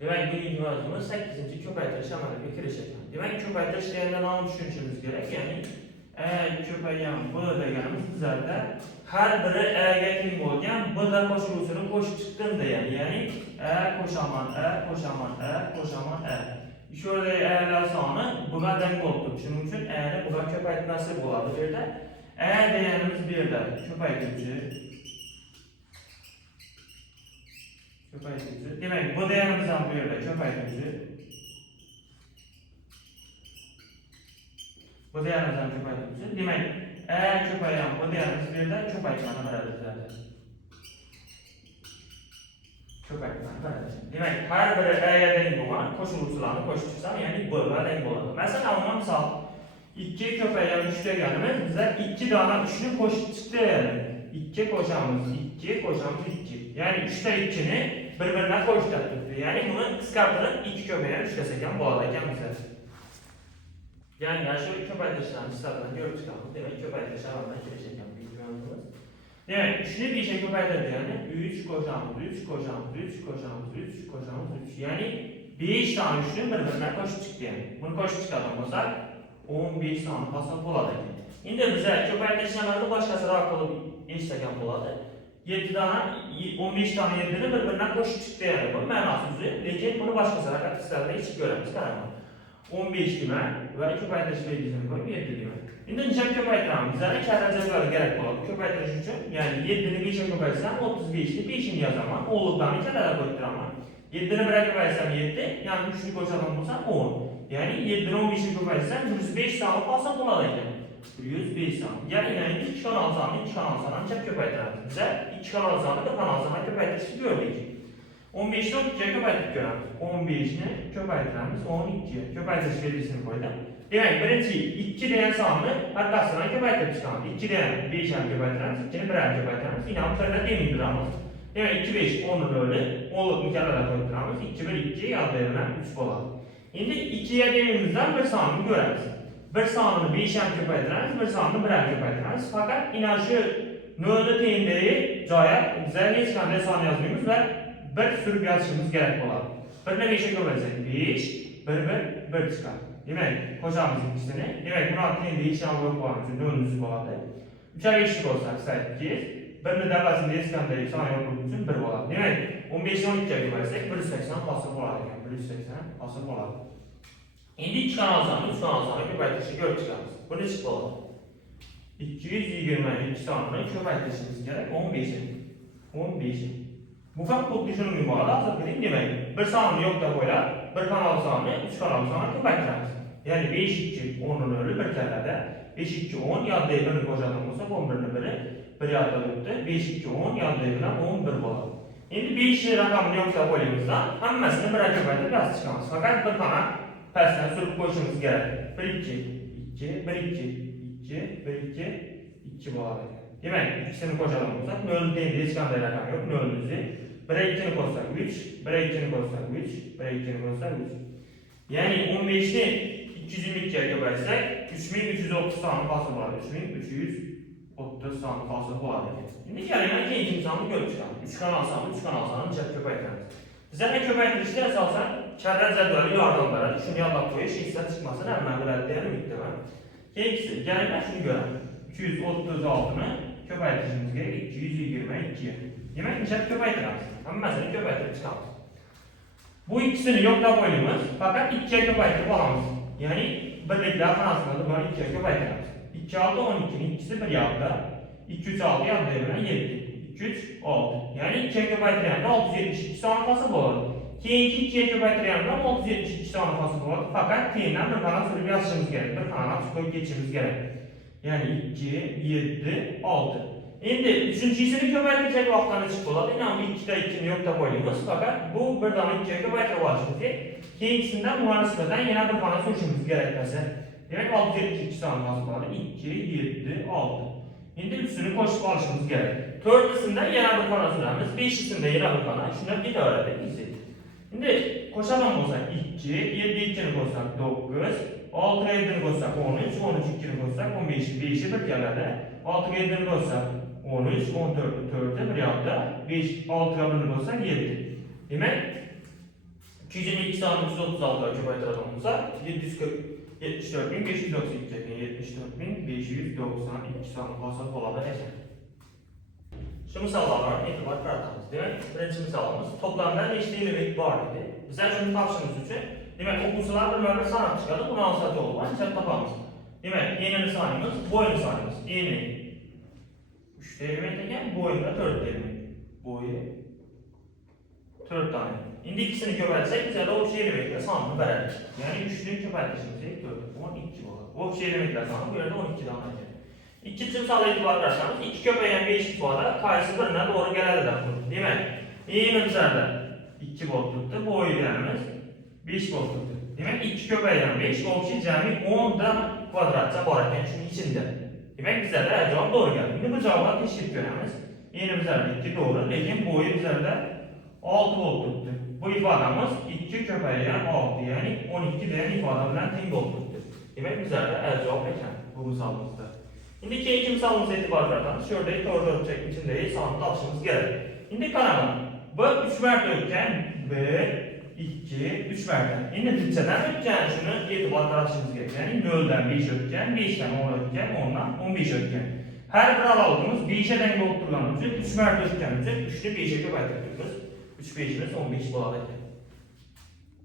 Demek birinci mevzumuz 8. köpaytirish amaliga kirish ekan. Demak, köpaytirish deganda nima tushunishimiz kerak? Ya'ni ko'paygan b deganimiz bizlarda har biri a ga teng bo'lgan b da qo'shuvchisini qo'shib chiqdim degani. Ya'ni a qo'shaman a qo'shaman a qo'shaman a. Shu yerda a'lar soni b ga teng bo'lib turibdi. Shuning uchun a ni b ga ko'paytmasi bo'ladi. Bu yerda a deganimiz bu yerda ko'paytuvchi. Demek bu değerimiz ham bu yerda ko'paytuvchi. Bu değerimiz ham ko'paytuvchi. Demek a ko'paygan bu değerimiz bu yerda ko'paytmani beradi bizlarga. Ko'paytmani beradi. Demek har biri a ga teng bo'lgan qo'shuvchilarni qo'shib chiqsam, ya'ni b ga teng bo'ladi. Masalan, misol 2 ko'paygan 3 deganimiz bizlar 2 dona 3 ni qo'shib chiqdi. 2 qo'shamiz 2 qo'shamiz 2. Ya'ni 3 ta 2 ni bir-biriga qo'shib turibdi. Ya'ni buni qisqartirib 2 ko'paygan 3 desak ham bo'ladi ekan bizlar. Ya'ni shu ko'paytirishlarni hisobdan ko'rib chiqamiz. Demak, ko'paytirish amaliga kirish ekan bu mavzumuz. Demak, 3 ni 5 ga ko'paytirdi, ya'ni 3 qo'shamiz 3 qo'shamiz 3 qo'shamiz 3 qo'shamiz 3. Ya'ni 5 ta 3 ni bir-biriga qo'shib chiqdi. Buni qo'shib chiqadigan bo'lsak 15 soni hosil bo'ladi ekan. Endi bizlar ko'paytirish amalini boshqacharoq qilib eshitsak ham bo'ladi. 7 dana 15 tane 7 ni bir-biriga qo'shib chiqdi, ya'ni bu ma'nosi. Lekin buni boshqacharoq qilib ichib ko'ramiz. Qarang. 15 demak va ko'paytirish belgisini qo'yib 7 demak. Endi necha ko'paytiramiz? Bizlarga katta jadval kerak bo'ladi. Ko'paytirish uchun, ya'ni 7 ni 5 ga ko'paytirsam 35 ni 5 ni yozaman. O'g'liqlarni kattalar qo'yib turaman. 7 ni 1 ga ko'paytirsam 7, ya'ni 3 ni qo'shadigan bo'lsam 10. Ya'ni 7 ni 15 ga ko'paytirsam 105 soni hosil bo'ladi ekan. 105 son. Ya'ni 2 kanal soni 2 kanal soni ancha ko'paytiramiz. Bizlar 2 kanal soni 1 kanal soni ko'paytirishni ko'rdik. 15 ni 2 ga ko'paytirib ko'ramiz. 15 ni ko'paytiramiz 12. Ko'paytirish belgisini qo'ydim. Demak, birinchi 2 degan sonni orqasidan ko'paytirib chiqamiz. 2 degan 5 ham ko'paytiramiz, 2 ni 1 ham ko'paytiramiz. Ina birda teng turamiz. Demak, 2 5 10 ni bo'ldi. 10 ni kattalar qo'yib turamiz. 2 1 2 yodda bilan 3 bo'ladi. Endi 2 ga tengimizdan bir sonni ko'ramiz. Bir sonini 5 ham ko'paytiramiz, bir sonini 1 ham ko'paytiramiz. Faqat ina shu 0 ni tengdagi joyga bizlar hech qanday son yozmaymiz va bir surib yozishimiz kerak bo'ladi. 1 ni 5 ga ko'paytirsak 5, 1 1 chiqadi. Demak, qo'shamiz ikkisini. Demak, buni tengda hech ham yo'q bo'lgan uchun 0 bo'ladi. 3 ga 5 bo'lsa 8, 1 ni dabasida hech qanday son yo'q uchun 1 bo'ladi. Demak, 15 ni 12 ga ko'paytirsak 180 hosil bo'ladi ekan. 180 hosil bo'ladi. Endi 2 kanal soni 3 kanal soni ko'paytirishni ko'rib chiqamiz. Buni necha bo'ladi? 222 sonini ko'paytirishimiz kerak 15 ni. 15 ni. Bu faqat xuddi shunga bo'ladi. Hozir biling, demak, bir sonni yo'qda qo'yib, bir kanal soni 3 kanal soni ko'paytiramiz. Ya'ni 5 2 10 ni 0 bir karrada 5 2 10 yodda 1 ni qo'shadigan bo'lsak 11 ni 1 bir yoqda turibdi. 5 2 10 yodda bilan 11 bo'ladi. Endi 5 ni raqamini yo'qda qo'yimizdan hammasini 1 ga ko'paytirib yozib chiqamiz. Faqat bir xona pastdan surib qo'yishimiz kerak. 1 2 2 1 2 2 1 2 2 bo'ladi. Demak, ikkisini qo'shadigan bo'lsak 0 tengda hech qanday raqam yo'q. 0 ni 1 2 ni qo'shsak 3, 1 2 ni qo'shsak 3, 1 2 ni qo'shsak 3. Ya'ni 15 ni 222 ga ko'paytirsak 3330 soni hosil bo'ladi. 3330 soni hosil bo'ladi. Endi kelinglar keyingi sonni ko'rib chiqamiz. 3 kanal soni necha ko'paytiramiz. Bizlarga ko'paytirishda asosan karra jadvali yordam beradi. Shuni yodlab qo'yish, esdan chiqmasin, hamma biladi degan umiddaman. Keyingisi, kelinglar shuni ko'ramiz. 336 ni ko'paytirishimiz kerak 222 ga. Demak, necha ko'paytiramiz? Hammasini ko'paytirib chiqamiz. Bu ikkisini yo'qlab qo'yamiz, faqat 2 ga ko'paytirib olamiz. Ya'ni birliklar xonasini buni 2 ga ko'paytiramiz. 2 6 12 ni ikkisi bir yoqda, 2 3 6 yoqda bilan 7. 2 3 6. Ya'ni 2 ga ko'paytirganda 672 soni hosil bo'ladi. Keyingi 2 ga ko'paytirganda 672 soni hosil bo'ladi. Faqat keyindan bir xona surib yozishimiz kerak. Bir xona qo'yib ketishimiz kerak. Ya'ni 2 7 6. Endi uchinchisini ko'paytirsak vaqtdan chiqib bo'ladi. Ya'ni 2 ta 2 ni yo'qda qo'yamiz. Faqat bu birdan 2 ga ko'paytirib olishimiz kerak. Keyingisidan buna nisbatan yana bir xona surishimiz kerak bo'lsa, demak 672 soni hosil bo'ladi. 2 7 6. Endi uchisini qo'shib olishimiz kerak. To'rtisidan yana bir xona suramiz, beshisida yana bir xona, shunday ketaveradi bizga. Endi qo'shadigan bo'lsak 2, 7 2 ni qo'shsak 9, 6 7 ni qo'shsak 13, 13 2 ni qo'shsak 15, 5 bir keladi. 6 7 ni qo'shsak 13, 14 4 bir yoqda, 5 6 ga 1 ni qo'shsak 7. Demak, 222 sağını 336'ya köpaytıracak olursa 74.592 74.592 sağını basar olarak eşit. Şu misallardan etibar qaratamız. Demek birinci misalımız toplamda neçə element var idi. Bizler şunu tapışımız için demek okursalar bir nömrə sanat çıkardı. Bunu alsatı olma hesap tapamız. Demek yeni sanımız, boyun sanımız. Yeni 3 element eken boyunda 4 element. Boyu 4 tane. İndi ikisini köpəlsək bizə də o şey elementlə sanını verərik. Yəni 3'ünü köpəltişimizə 4, 12 olur. O şey elementlə sanı bu yerdə 12 tane edir. İkinci misala etibar ederseniz 2 köpeğin 5 ifade kayısı birine doğru gelirler. Demek İ'nin üzerinde 2 volt tuttu. Bu oyunlarımız 5 volt tuttu. Demek 2 köpeğin 5 o kişi cemi 10 da kvadratça varken şunun içinde. Demek bize de her cevap doğru geldi. Şimdi bu cevabı teşvik göremiz. İ'nin üzerinde 2 doğru. Lakin boyu üzerinde 6 volt tuttu. Bu ifademiz 2 köpeğin 6 yani 12 diyen ifademden tek volt tuttu. Demek bize de her cevap eken bu misalımızda. Şimdi ikinci misalımıza etibar ederseniz şurada doğru ölçek içindeyiz, sanatı alışımız gerek. Şimdi kanalım, bu 3 mərtə ötkən 1, 2, 3 mərtə. Şimdi neçədən ötkən şunu etibar edersiniz gerek. Yani 0'dan 5 ötkən, 5'den 10 ötkən, 10'dan 15 ötkən. Her bir aralığımız 5'e denk olduğundan üçün 3 mərtə ötkən üçün 3'ünü 5'e köpəytirdik biz. 3 5'imiz 15 buladı.